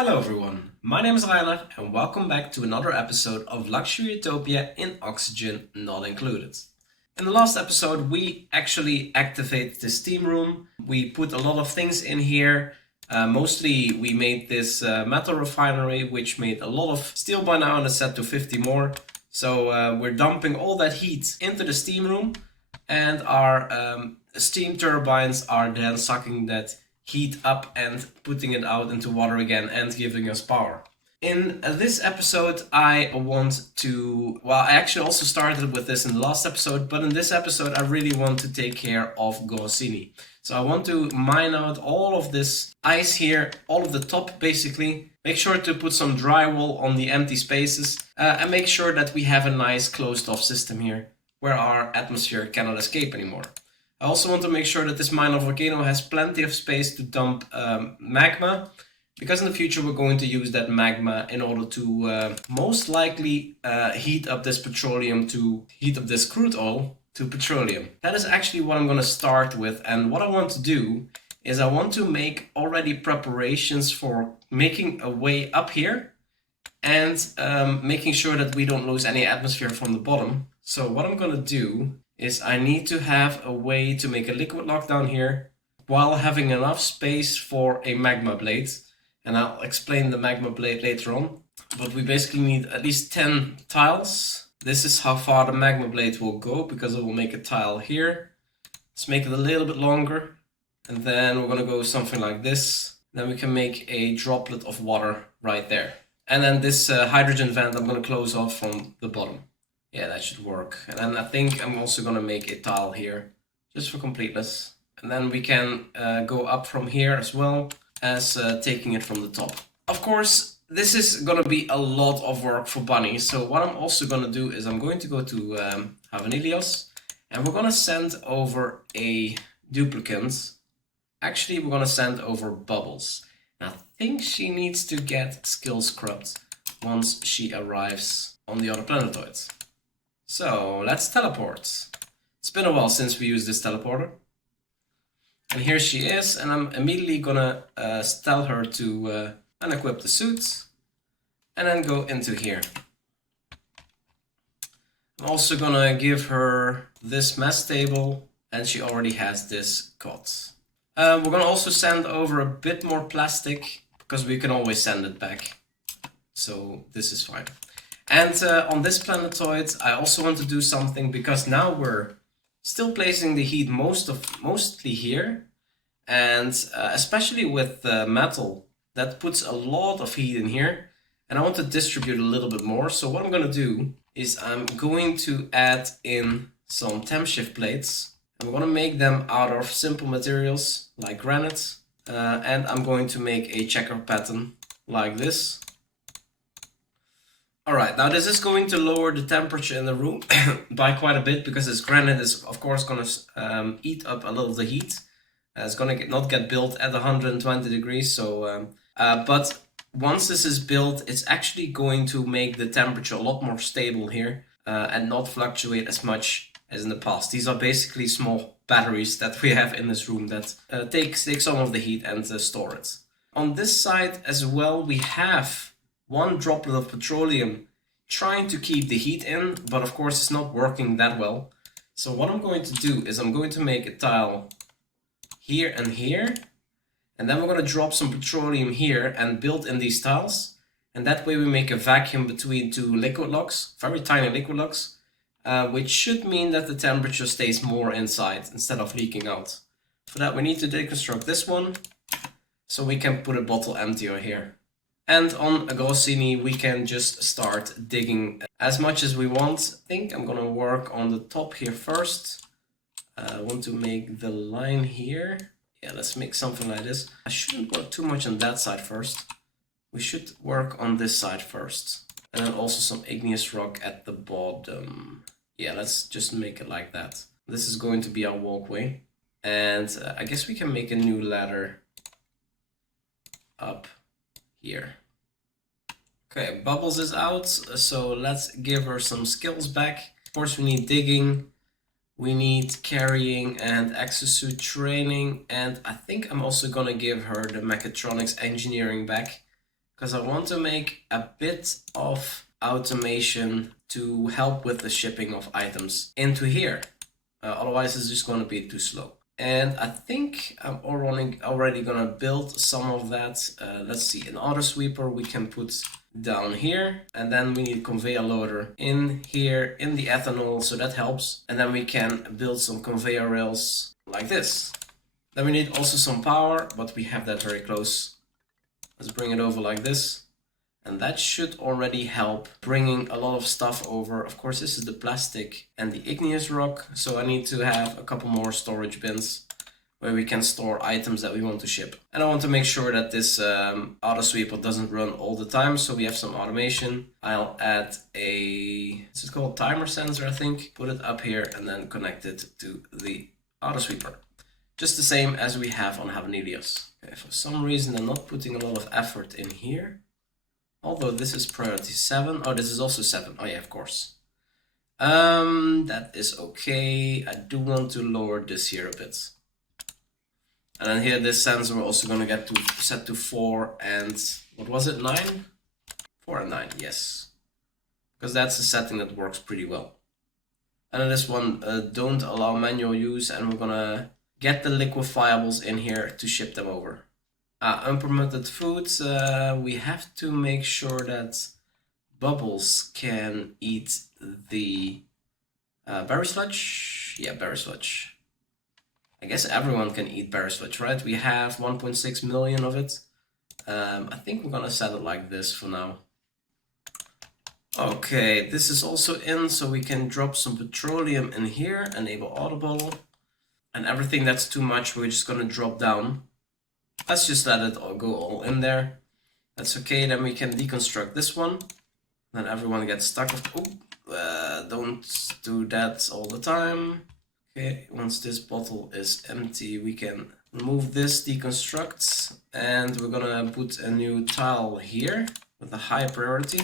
Hello everyone, my name is Rainer and welcome back to another episode of Luxury Utopia in Oxygen Not Included. In the last episode we actually activated the steam room. We put a lot of things in here. Mostly we made this metal refinery which made a lot of steel by now and it's set to 50 more. So we're dumping all that heat into the steam room and our steam turbines are then sucking that heat up and putting it out into water again and giving us power. In this episode, I want to, well, I actually also started with this in the last episode, but in this episode, I really want to take care of Grossini. So I want to mine out all of this ice here, all of the top basically, make sure to put some drywall on the empty spaces, and make sure that we have a nice closed off system here, where our atmosphere cannot escape anymore. I also want to make sure that this minor volcano has plenty of space to dump magma, because in the future we're going to use that magma in order to most likely heat up this petroleum to heat up this crude oil to petroleum. That is actually what I'm going to start with, and what I want to do is I want to make already preparations for making a way up here and making sure that we don't lose any atmosphere from the bottom. So what I'm going to do is I need to have a way to make a liquid lock down here while having enough space for a magma blade. And I'll explain the magma blade later on. But we basically need at least 10 tiles. This is how far the magma blade will go, because it will make a tile here. Let's make it a little bit longer. And then we're going to go something like this. Then we can make a droplet of water right there. And then this hydrogen vent I'm going to close off from the bottom. Yeah, that should work. And then I think I'm also going to make a tile here, just for completeness. And then we can go up from here as well as taking it from the top. Of course, this is going to be a lot of work for Bunny. So what I'm also going to do is I'm going to go to Havanilios, and we're going to send over a duplicant. Actually, we're going to send over Bubbles. And I think she needs to get skill scrubbed once she arrives on the other planetoids. So let's teleport. It's been a while since we used this teleporter. And here she is, and I'm immediately gonna tell her to unequip the suit and then go into here. I'm also gonna give her this mess table, and she already has this cot. We're gonna also send over a bit more plastic, because we can always send it back. So this is fine. And on this planetoid, I also want to do something, because now we're still placing the heat mostly here, and especially with metal, that puts a lot of heat in here, and I want to distribute a little bit more. So what I'm going to do is I'm going to add in some temp shift plates. I'm going to make them out of simple materials like granite, and I'm going to make a checker pattern like this. Alright, now this is going to lower the temperature in the room by quite a bit, because this granite is of course going to eat up a little of the heat. It's going to not get built at 120 degrees, so but once this is built, it's actually going to make the temperature a lot more stable here and not fluctuate as much as in the past. These are basically small batteries that we have in this room that take some of the heat and store it. On this side as well, we have one droplet of petroleum trying to keep the heat in, but of course it's not working that well. So what I'm going to do is I'm going to make a tile here and here, and then we're going to drop some petroleum here and build in these tiles, and that way we make a vacuum between two liquid locks, very tiny liquid locks, which should mean that the temperature stays more inside instead of leaking out. For that we need to deconstruct this one, so we can put a bottle emptier here. And on a Grossini, we can just start digging as much as we want. I think I'm gonna work on the top here first. I want to make the line here. Yeah, let's make something like this. I shouldn't work too much on that side first. We should work on this side first. And then also some igneous rock at the bottom. Yeah, let's just make it like that. This is going to be our walkway. And I guess we can make a new ladder up here. Okay, Bubbles is out, so let's give her some skills back. Of course, we need digging, we need carrying and exosuit training, and I think I'm also gonna give her the mechatronics engineering back, because I want to make a bit of automation to help with the shipping of items into here. Otherwise it's just going to be too slow. And I think I'm already going to build some of that. Let's see, an auto sweeper we can put down here, and then we need a conveyor loader in here in the ethanol, so that helps. And then we can build some conveyor rails like this. Then we need also some power, but we have that very close. Let's bring it over like this. And that should already help bringing a lot of stuff over. Of course, this is the plastic and the igneous rock, so I need to have a couple more storage bins where we can store items that we want to ship. And I want to make sure that this auto sweeper doesn't run all the time, so we have some automation. I'll add a, what's it called, timer sensor, I think. Put it up here and then connect it to the auto sweeper. Just the same as we have on Havanelius. Okay, for some reason I'm not putting a lot of effort in here. Although this is priority 7. Oh, this is also 7. Oh yeah, of course. That is okay. I do want to lower this here a bit. And then here, this sensor we're also going to get to set to 4 and, what was it, 9? 4 and 9, yes. Because that's a setting that works pretty well. And then this one, don't allow manual use, and we're going to get the liquefiables in here to ship them over. Unpermitted foods, we have to make sure that Bubbles can eat the berry sludge. Yeah, berry sludge. I guess everyone can eat berry sludge, right? We have 1.6 million of it. I think we're gonna set it like this for now. Okay, this is also in, so we can drop some petroleum in here, enable audible, and everything that's too much we're just gonna drop down. Let's just let it all go all in there. That's okay. Then we can deconstruct this one. Then everyone gets stuck. Don't do that all the time. Okay, once this bottle is empty, we can remove this, deconstruct, and we're gonna put a new tile here with a high priority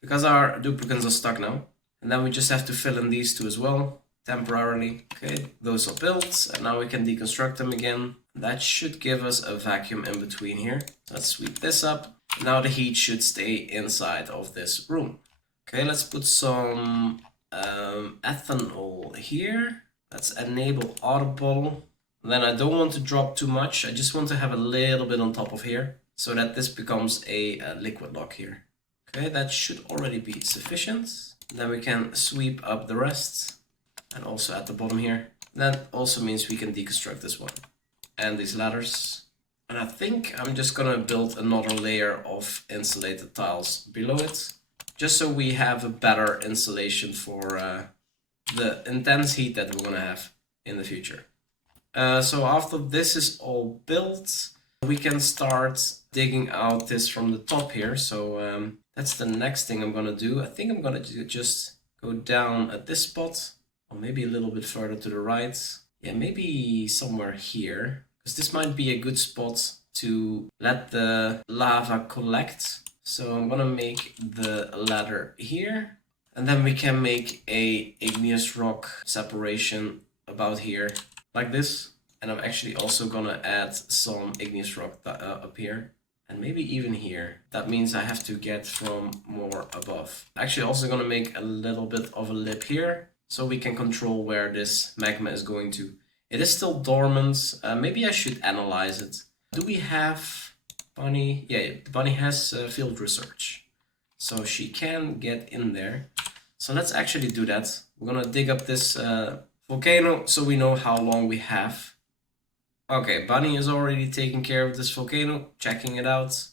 because our duplicates are stuck now. And then we just have to fill in these two as well, temporarily. Okay, those are built, and now we can deconstruct them again. That should give us a vacuum in between here. Let's sweep this up. Now the heat should stay inside of this room. Okay, let's put some ethanol here. Let's enable audible. Then I don't want to drop too much. I just want to have a little bit on top of here so that this becomes a liquid lock here. Okay, that should already be sufficient. Then we can sweep up the rest and also at the bottom here. That also means we can deconstruct this one and these ladders. And I think I'm just gonna build another layer of insulated tiles below it, just so we have a better insulation for the intense heat that we're gonna have in the future. So after this is all built, we can start digging out this from the top here. So that's the next thing I'm gonna do. I think I'm gonna just go down at this spot, or maybe a little bit further to the right. Yeah, maybe somewhere here. This might be a good spot to let the lava collect. So I'm gonna make the ladder here, and then we can make a igneous rock separation about here, like this. And I'm actually also gonna add some igneous rock up here, and maybe even here. That means I have to get from more above. Actually also gonna make a little bit of a lip here, so we can control where this magma is going to. It is still dormant. Maybe I should analyze it. Do we have Bunny? Yeah, Bunny has field research, so she can get in there. So let's actually do that. We're gonna dig up this volcano so we know how long we have. Okay, Bunny is already taking care of this volcano, checking it out.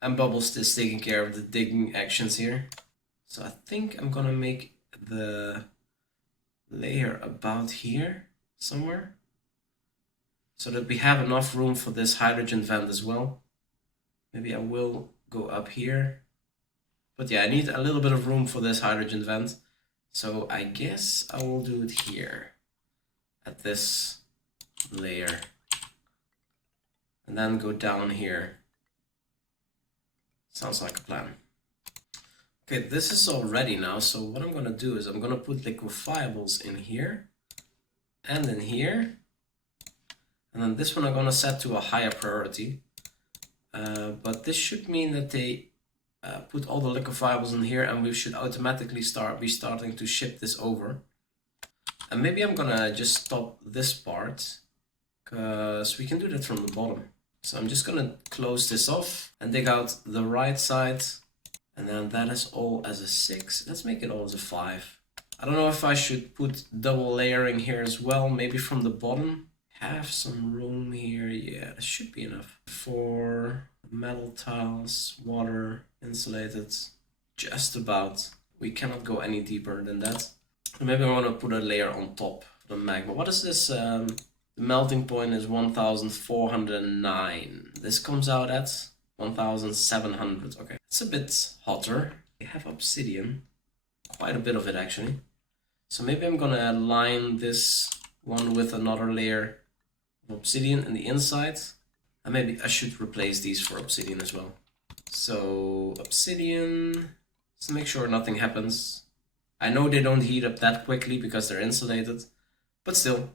And Bubbles is taking care of the digging actions here. So I think I'm gonna make the layer about here somewhere, so that we have enough room for this hydrogen vent as well. Maybe I will go up here, but yeah, I need a little bit of room for this hydrogen vent, so I guess I will do it here at this layer and then go down here. Sounds like a plan. Okay, this is all ready now, so what I'm gonna do is I'm gonna put liquefiables in here and in here, and then this one I'm gonna set to a higher priority. but this should mean that they put all the liquefiables in here, and we should automatically be starting to ship this over. And maybe I'm gonna just stop this part, because we can do that from the bottom. So I'm just gonna close this off and dig out the right side, and then that is all as a 6. Let's make it all as a 5. I don't know if I should put double layering here as well, maybe from the bottom. Have some room here, yeah, that should be enough. For metal tiles, water, insulated, just about. We cannot go any deeper than that. Maybe I want to put a layer on top of the magma. What is this? The melting point is 1409. This comes out at 1700. Okay, it's a bit hotter. We have obsidian, quite a bit of it actually. So maybe I'm gonna line this one with another layer of obsidian in the inside. And maybe I should replace these for obsidian as well. So obsidian, just make sure nothing happens. I know they don't heat up that quickly because they're insulated, but still.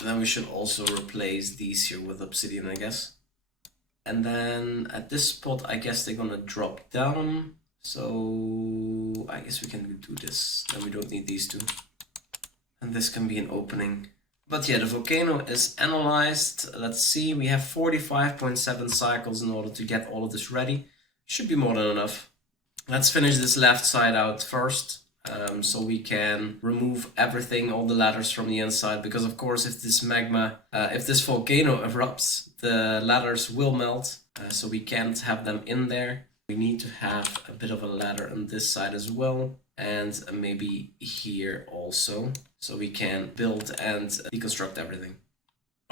And then we should also replace these here with obsidian, I guess. And then at this spot, I guess they're gonna drop down. So I guess we can do this. Then we don't need these two. And this can be an opening. But yeah, the volcano is analyzed. Let's see, we have 45.7 cycles in order to get all of this ready. Should be more than enough. Let's finish this left side out first, so we can remove everything, all the ladders from the inside, because of course if this magma, if this volcano erupts, the ladders will melt, so we can't have them in there. We need to have a bit of a ladder on this side as well, and maybe here also, so we can build and deconstruct everything.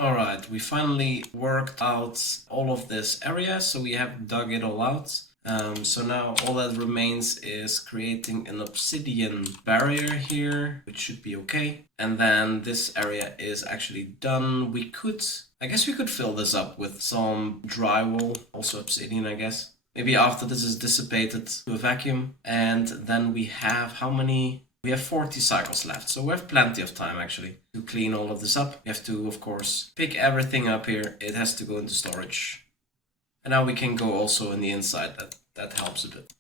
Alright, we finally worked out all of this area, so we have dug it all out. So now all that remains is creating an obsidian barrier here, which should be okay. And then this area is actually done. I guess we could fill this up with some drywall, also obsidian, I guess. Maybe after this is dissipated to a vacuum. And then we have how many? We have 40 cycles left, so we have plenty of time actually to clean all of this up. We have to, of course, pick everything up here. It has to go into storage. And now we can go also in the inside, that helps a bit.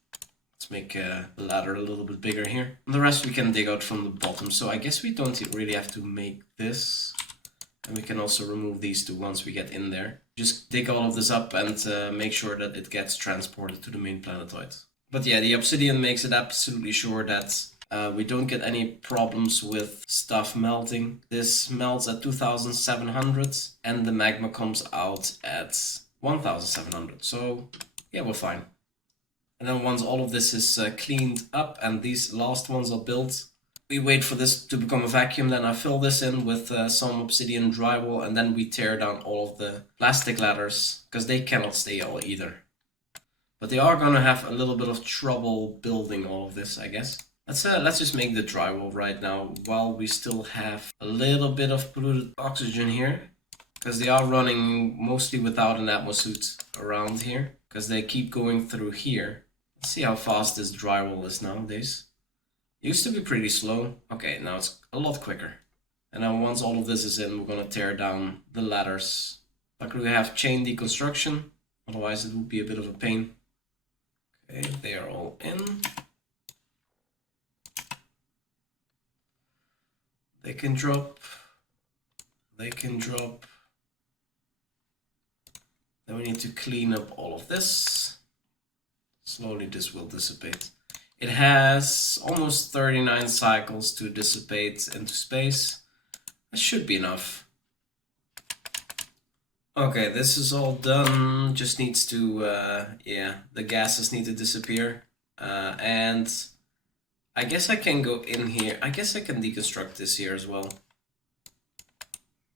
Let's make the ladder a little bit bigger here. And the rest we can dig out from the bottom, so I guess we don't really have to make this. And we can also remove these two once we get in there. Just dig all of this up and make sure that it gets transported to the main planetoid. But yeah, the obsidian makes it absolutely sure that we don't get any problems with stuff melting. This melts at 2700 and the magma comes out at 1700, so yeah, we're fine. And then once all of this is cleaned up and these last ones are built, we wait for this to become a vacuum. Then I fill this in with some obsidian drywall, and then we tear down all of the plastic ladders because they cannot stay all either. But they are gonna have a little bit of trouble building all of this, I guess. Let's just make the drywall right now while we still have a little bit of polluted oxygen here. Because they are running mostly without an atmosuit around here, because they keep going through here. Let's see how fast this drywall is nowadays. It used to be pretty slow. Okay, now it's a lot quicker. And then once all of this is in, we're going to tear down the ladders. Luckily we have ChainedDeconstruction, otherwise it would be a bit of a pain. Okay, they are all in. They can drop. They can drop. Then we need to clean up all of this. Slowly this will dissipate. It has almost 39 cycles to dissipate into space. That should be enough. Okay, this is all done. Just needs to, yeah, the gases need to disappear. And I guess I can go in here. I guess I can deconstruct this here as well.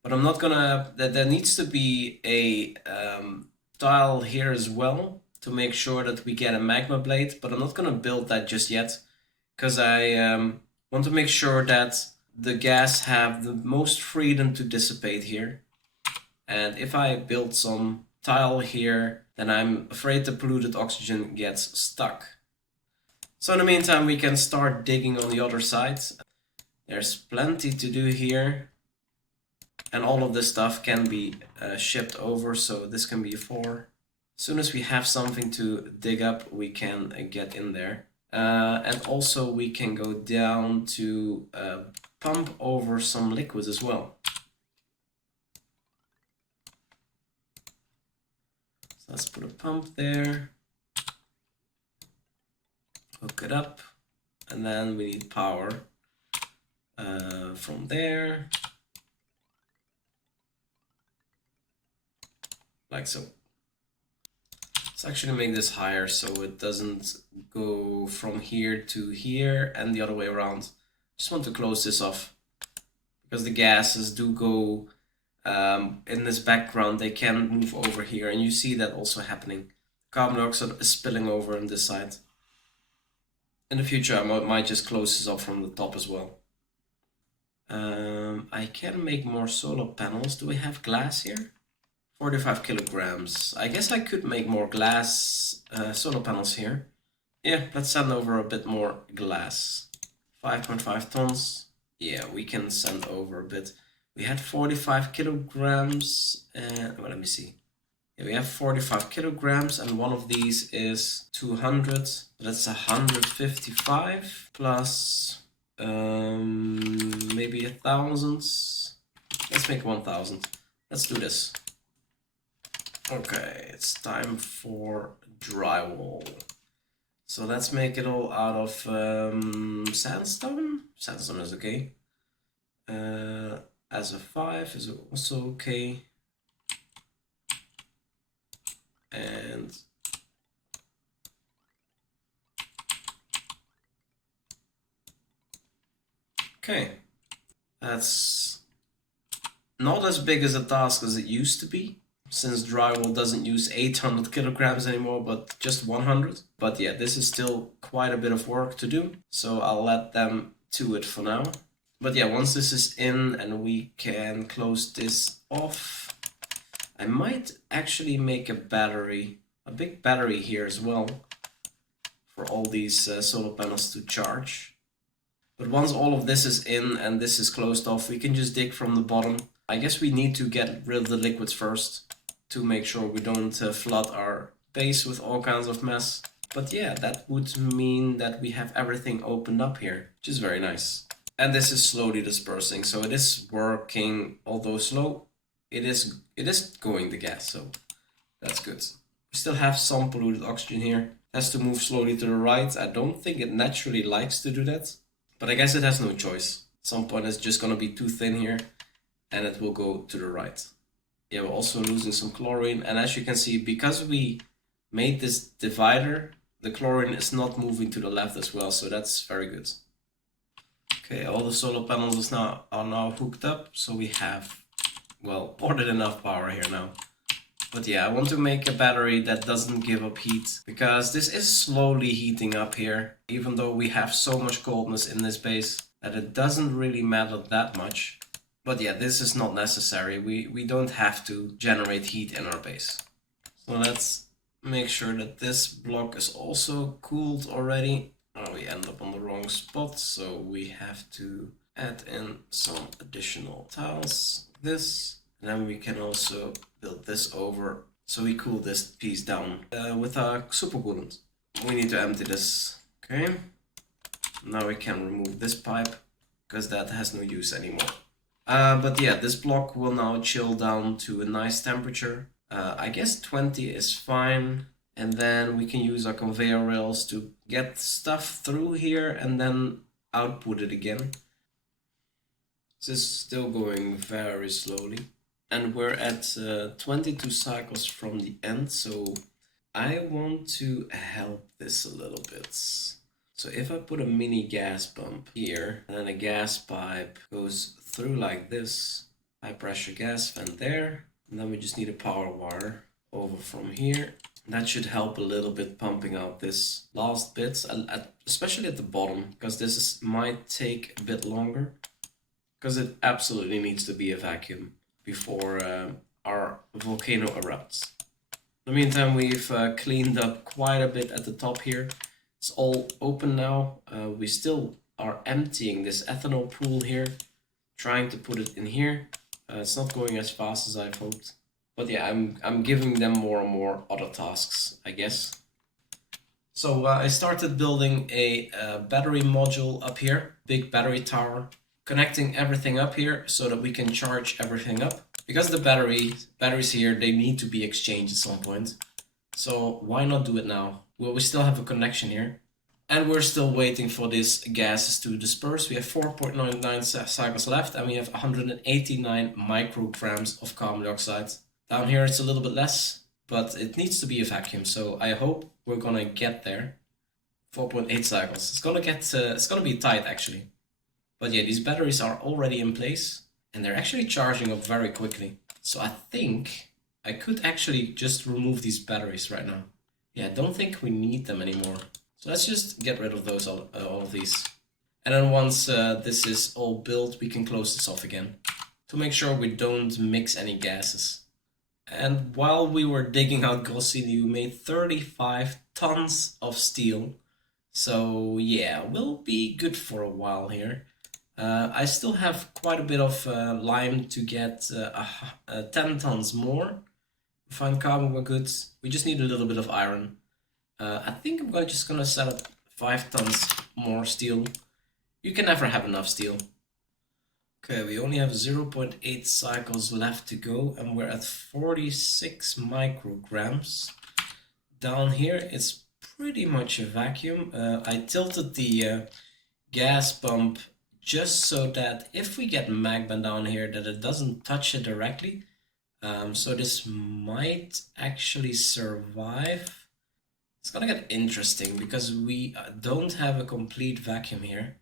But I'm not gonna, there needs to be a tile here as well to make sure that we get a magma blade, but I'm not gonna build that just yet because I want to make sure that the gas have the most freedom to dissipate here. And if I build some tile here, then I'm afraid the polluted oxygen gets stuck. So in the meantime, we can start digging on the other side. There's plenty to do here. And all of this stuff can be shipped over, so this can be 4. As soon as we have something to dig up, we can get in there. And also we can go down to pump over some liquids as well. So let's put a pump there. Hook it up. And then we need power from there. Like so. Let's actually make this higher so it doesn't go from here to here and the other way around. Just want to close this off because the gases do go in this background. They can move over here, and you see that also happening. Carbon dioxide is spilling over on this side. In the future, I might just close this off from the top as well. I can make more solar panels. Do we have glass here? 45 kilograms. I guess I could make more glass solar panels here. Yeah, let's send over a bit more glass. 5.5 tons. Yeah, we can send over a bit. We had 45 kilograms. Well, let me see. Yeah, we have 45 kilograms, and one of these is 200. That's 155 plus maybe 1,000. Let's make 1,000. Let's do this. Okay, it's time for drywall. So let's make it all out of sandstone. Sandstone is okay. As a 5 is also okay. And okay, that's not as big as a task as it used to be, since drywall doesn't use 800 kilograms anymore, but just 100. But yeah, this is still quite a bit of work to do, so I'll let them to it for now. But yeah, once this is in and we can close this off, I might actually make a battery, a big battery here as well, for all these solar panels to charge. But once all of this is in and this is closed off, we can just dig from the bottom. I guess we need to get rid of the liquids first to make sure we don't flood our base with all kinds of mess. But yeah, that would mean that we have everything opened up here, which is very nice. And this is slowly dispersing, so it is working, although slow. It is going the gas, so that's good. We still have some polluted oxygen here. It has to move slowly to the right. I don't think it naturally likes to do that, but I guess it has no choice. At some point it's just gonna be too thin here, and it will go to the right. Yeah, we're also losing some chlorine, and as you can see, because we made this divider, the chlorine is not moving to the left as well, so that's very good. Okay, all the solar panels are now hooked up, so we have, well, more than enough power here now. But yeah, I want to make a battery that doesn't give up heat, because this is slowly heating up here, even though we have so much coldness in this base that it doesn't really matter that much. But yeah, this is not necessary. We don't have to generate heat in our base. So let's make sure that this block is also cooled already. Oh, we end up on the wrong spot, so we have to add in some additional tiles. This, and then we can also build this over. So we cool this piece down with our supercoolant. We need to empty this. Okay. Now we can remove this pipe because that has no use anymore. But yeah, this block will now chill down to a nice temperature. I guess 20 is fine. And then we can use our conveyor rails to get stuff through here and then output it again. This is still going very slowly. And we're at 22 cycles from the end, so I want to help this a little bit. So if I put a mini gas pump here, and then a gas pipe goes through like this, high pressure gas vent there, and then we just need a power wire over from here. That should help a little bit pumping out this last bit, especially at the bottom, because this might take a bit longer, because it absolutely needs to be a vacuum before our volcano erupts. In the meantime, we've cleaned up quite a bit at the top here. It's all open now. We still are emptying this ethanol pool here, trying to put it in here. It's not going as fast as I've hoped. But yeah, I'm giving them more and more other tasks, I guess. So I started building a battery module up here, big battery tower, connecting everything up here so that we can charge everything up. Because the batteries here, they need to be exchanged at some point. So why not do it now? Well, we still have a connection here. And we're still waiting for these gases to disperse. We have 4.99 cycles left, and we have 189 micrograms of carbon dioxide. Down here it's a little bit less, but it needs to be a vacuum, so I hope we're gonna get there. 4.8 cycles. It's gonna be tight actually. But yeah, these batteries are already in place, and they're actually charging up very quickly. So I think I could actually just remove these batteries right now. Yeah, I don't think we need them anymore. So let's just get rid of those, all of these. And then once this is all built, we can close this off again to make sure we don't mix any gases. And while we were digging out Grossini, we made 35 tons of steel. So yeah, we'll be good for a while here. I still have quite a bit of lime to get 10 tons more. Refined carbon, we're good. We just need a little bit of iron. I think I'm just gonna set up 5 tons more steel. You can never have enough steel. Okay, we only have 0.8 cycles left to go, and we're at 46 micrograms. Down here, it's pretty much a vacuum. I tilted the gas pump just so that if we get magma down here, that it doesn't touch it directly. So this might actually survive. It's gonna get interesting because we don't have a complete vacuum here.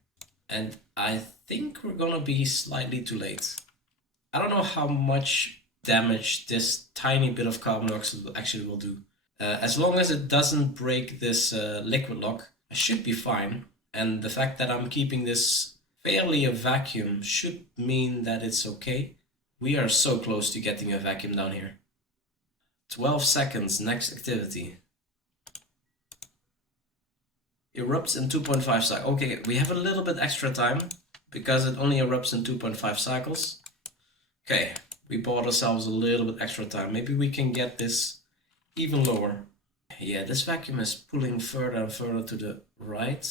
And I think we're gonna be slightly too late. I don't know how much damage this tiny bit of carbon dioxide actually will do. As long as it doesn't break this liquid lock, I should be fine. And the fact that I'm keeping this fairly a vacuum should mean that it's okay. We are so close to getting a vacuum down here. 12 seconds, next activity. Erupts in 2.5 cycles. Okay, we have a little bit extra time because it only erupts in 2.5 cycles. Okay, we bought ourselves a little bit extra time. Maybe we can get this even lower. Yeah, this vacuum is pulling further and further to the right.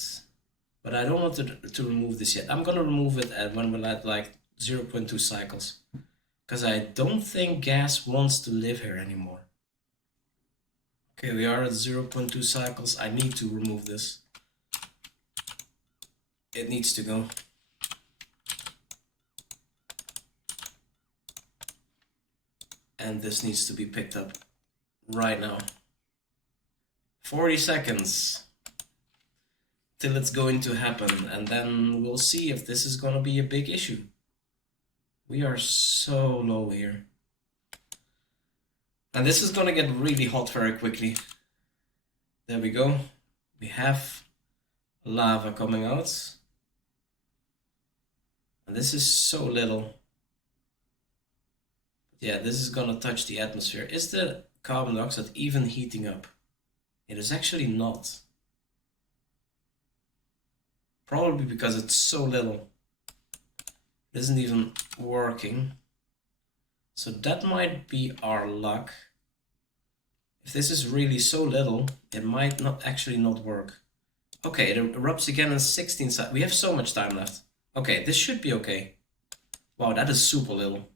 But I don't want to remove this yet. I'm gonna remove it when we're at like 0.2 cycles. Because I don't think gas wants to live here anymore. Okay, we are at 0.2 cycles. I need to remove this. It needs to go. And this needs to be picked up right now. 40 seconds till it's going to happen, and then we'll see if this is going to be a big issue. We are so low here. And this is going to get really hot very quickly. There we go. We have lava coming out. And this is so little. Yeah, this is going to touch the atmosphere. Is the carbon dioxide even heating up? It is actually not. Probably because it's so little. It isn't even working. So that might be our luck. If this is really so little, it might not work. Okay, it erupts again in 16 seconds. We have so much time left. Okay, this should be okay. Wow, that is super little.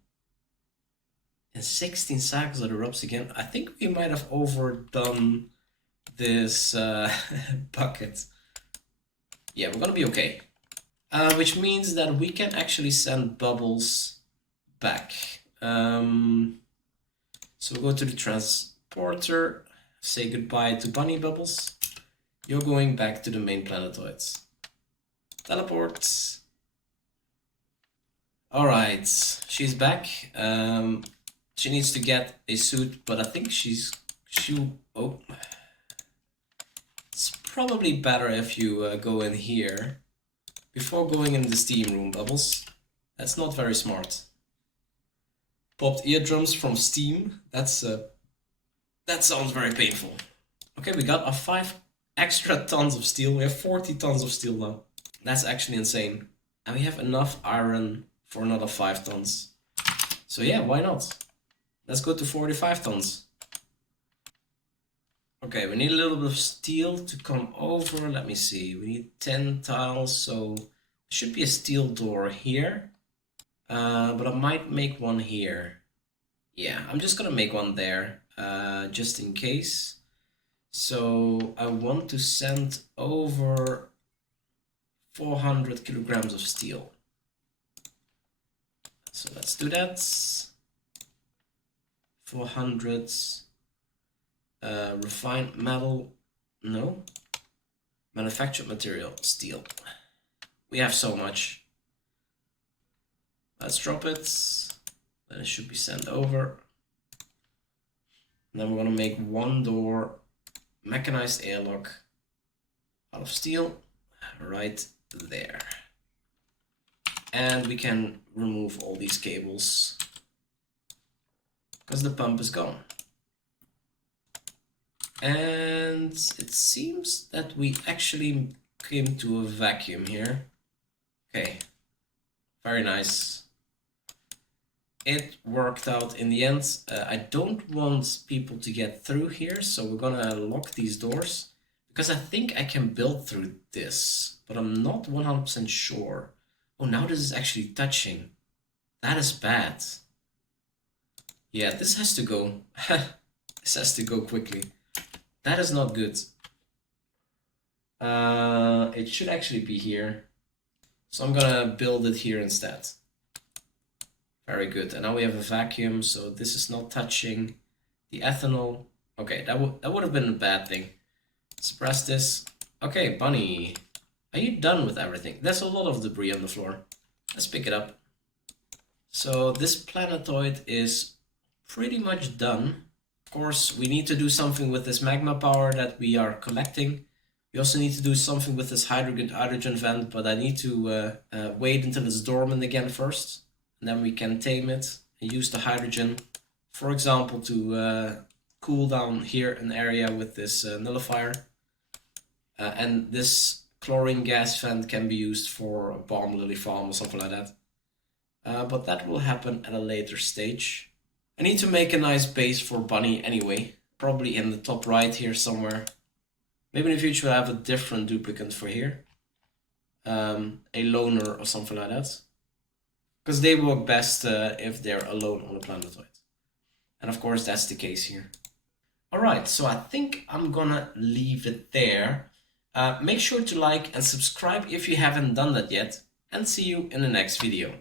In 16 cycles it erupts again. I think we might have overdone this bucket. Yeah, we're gonna be okay. Which means that we can actually send bubbles back. So we'll go to the transporter, say goodbye to bunny bubbles. You're going back to the main planetoids. Teleports. Alright, she's back. She needs to get a suit, but I think oh. It's probably better if you go in here before going in the steam room, Bubbles. That's not very smart. Popped eardrums from steam. That sounds very painful. Okay, we got our 5 extra tons of steel. We have 40 tons of steel now. That's actually insane. And we have enough iron for another 5 tons. So yeah, why not? Let's go to 45 tons. Okay, we need a little bit of steel to come over. Let me see. We need 10 tiles, so there should be a steel door here. But I might make one here. Yeah, I'm just gonna make one there, just in case. So I want to send over 400 kilograms of steel. So let's do that. 400 refined metal, no, manufactured material, steel. We have so much. Let's drop it. Then it should be sent over. And then we're gonna make one door, mechanized airlock out of steel, right there. And we can remove all these cables because the pump is gone. And it seems that we actually came to a vacuum here. Okay, very nice. It worked out in the end. I don't want people to get through here, so we're gonna lock these doors because I think I can build through this, but I'm not 100% sure. Oh, now this is actually touching. That is bad. Yeah, this has to go. This has to go quickly. That is not good. It should actually be here. So I'm gonna build it here instead. Very good. And now we have a vacuum, so this is not touching the ethanol. Okay, that would have been a bad thing. Suppress this. Okay, Bunny. Are you done with everything? There's a lot of debris on the floor. Let's pick it up. So this planetoid is pretty much done. Of course, we need to do something with this magma power that we are collecting. We also need to do something with this hydrogen vent, but I need to wait until it's dormant again first. And then we can tame it and use the hydrogen, for example, to cool down here an area with this nullifier. And this chlorine gas vent can be used for a bomb lily farm or something like that. But that will happen at a later stage. I need to make a nice base for Bunny anyway, probably in the top right here somewhere. Maybe in the future I have a different duplicate for here. A loner or something like that. Because they work best if they're alone on a planetoid. And of course that's the case here. Alright, so I think I'm gonna leave it there. Make sure to like and subscribe if you haven't done that yet. And see you in the next video.